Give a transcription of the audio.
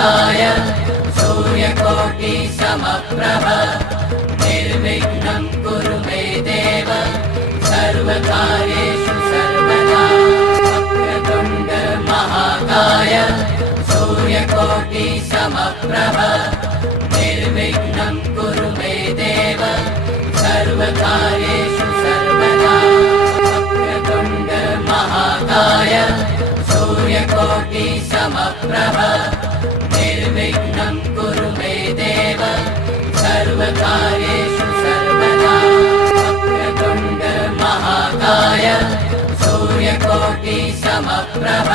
महाकाय सूर्यकोटि समप्रभ निर्विघ्नं कुरु मे देव सर्वकार्येषु सर्वदा वक्रतुण्ड महाकाय सूर्यकोटि समप्रभ निर्विघ्नं कुरु मे देव सर्वकार्येषु सर्वदा वक्रतुण्ड महाकाय सूर्यकोटि समप्रभ निर्विघ्नं कुरु मे देव सर्वकार्येषु सर्वदा वक्रतुण्ड महाकाय सूर्यकोटि समप्रभ